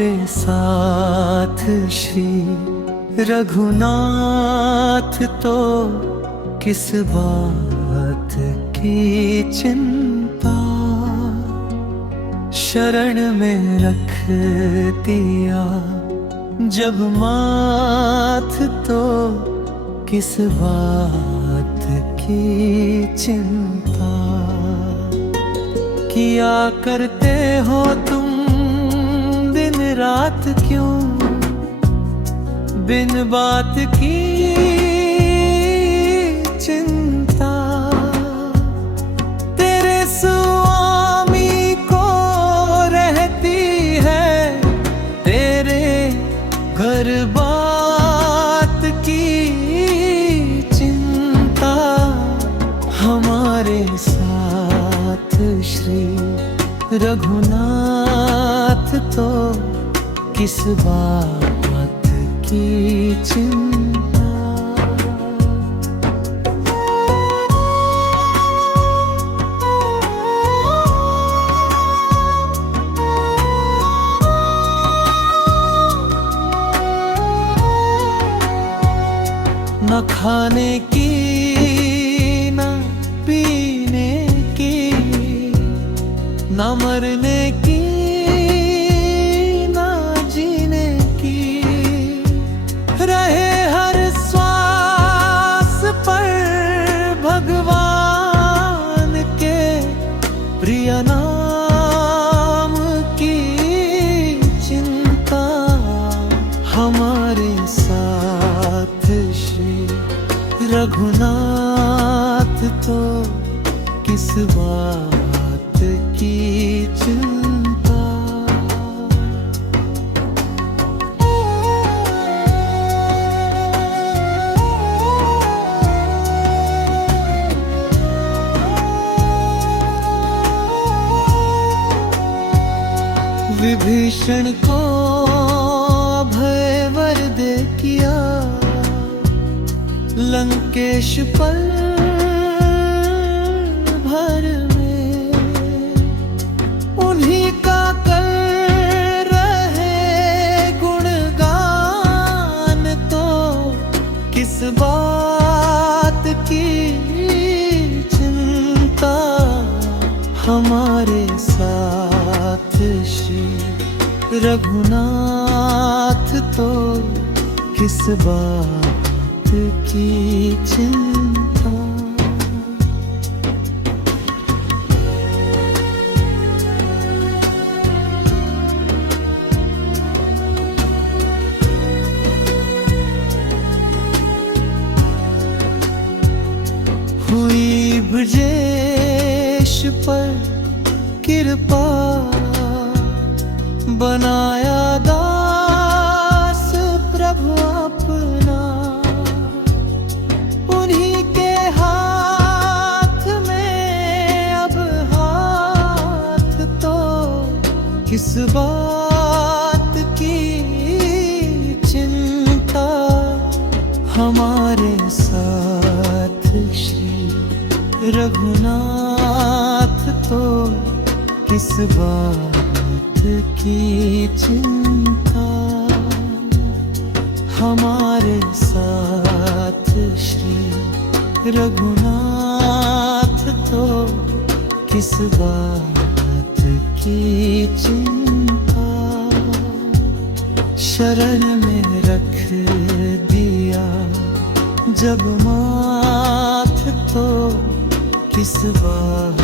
हमारे साथ श्री रघुनाथ तो किस बात की चिंता, शरण में रख दिया जब माथ तो किस बात की चिंता। किया करते हो तुम दिन रात क्यों बिन बात की चिंता। तेरे स्वामी को रहती है तेरे घर बात की चिंता। हमारे साथ श्री रघुनाथ तो किस बात की चिंता। न खाने की न पीने की न मरने की न जीने की, रहे हर श्वास पर भगवान के प्रिय नाम की चिंता। हमारे साथ श्री रघुनाथ तो किस बात की चिंता। विभीषण को अभय वर दे किया लंकेश पल भर में, उन्हीं का कर रहे गुणगान तो किस बात की चिंता। हमारे साथ श्री रघुनाथ तो किस बात की चिंता। हुई ब्रजेश पर कृपा, बनाया दास प्रभु अपना। उन्हीं के हाथ में अब हाथ तो किस बात की चिंता। हमारे साथ श्री रघुनाथ तो किस बात की चिंता। हमारे साथ श्री रघुनाथ तो किस बात की चिंता। शरण में रख दिया जब माथ तो किस बात